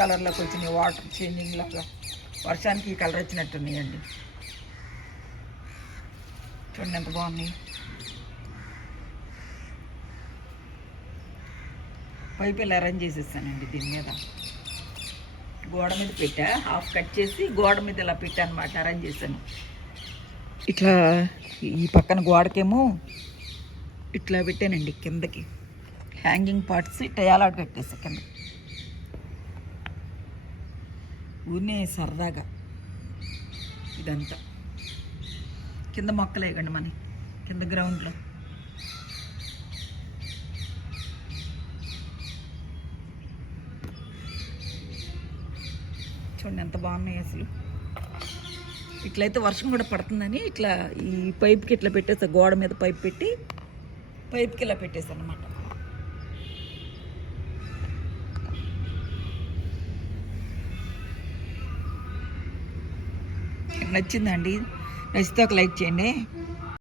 కలర్లోకి వచ్చినాయి, water changing లాగా వర్షానికి ఈ కలర్ వచ్చినట్టున్నాయండి. చూడండి ఎంత బాగున్నాయి. పైపు ఇలా అరేంజ్ చేసేసానండి. దీని మీద గోడ మీద పెట్టా, హాఫ్ కట్ చేసి గోడ మీద ఇలా పెట్టా అనమాట, అరేంజ్ చేశాను. ఇట్లా ఈ పక్కన గోడకేమో ఇట్లా పెట్టానండి, కిందకి హ్యాంగింగ్ పార్ట్స్ ఇట్లా ఏలాడ కట్టేసా కింద. ఊరినే సరదాగా ఇదంతా కింద మొక్కలు వేయకండి మన కింద గ్రౌండ్లో. చూడండి ఎంత బాగున్నాయి అసలు. ఇట్లయితే వర్షం కూడా పడుతుందని ఇట్లా ఈ పైప్కి ఇట్లా పెట్టేసా, గోడ మీద పైప్ పెట్టి పైప్కి ఇలా పెట్టేసాను అనమాట. నచ్చిందండి? నచ్చితే ఒక లైక్ చేయండి.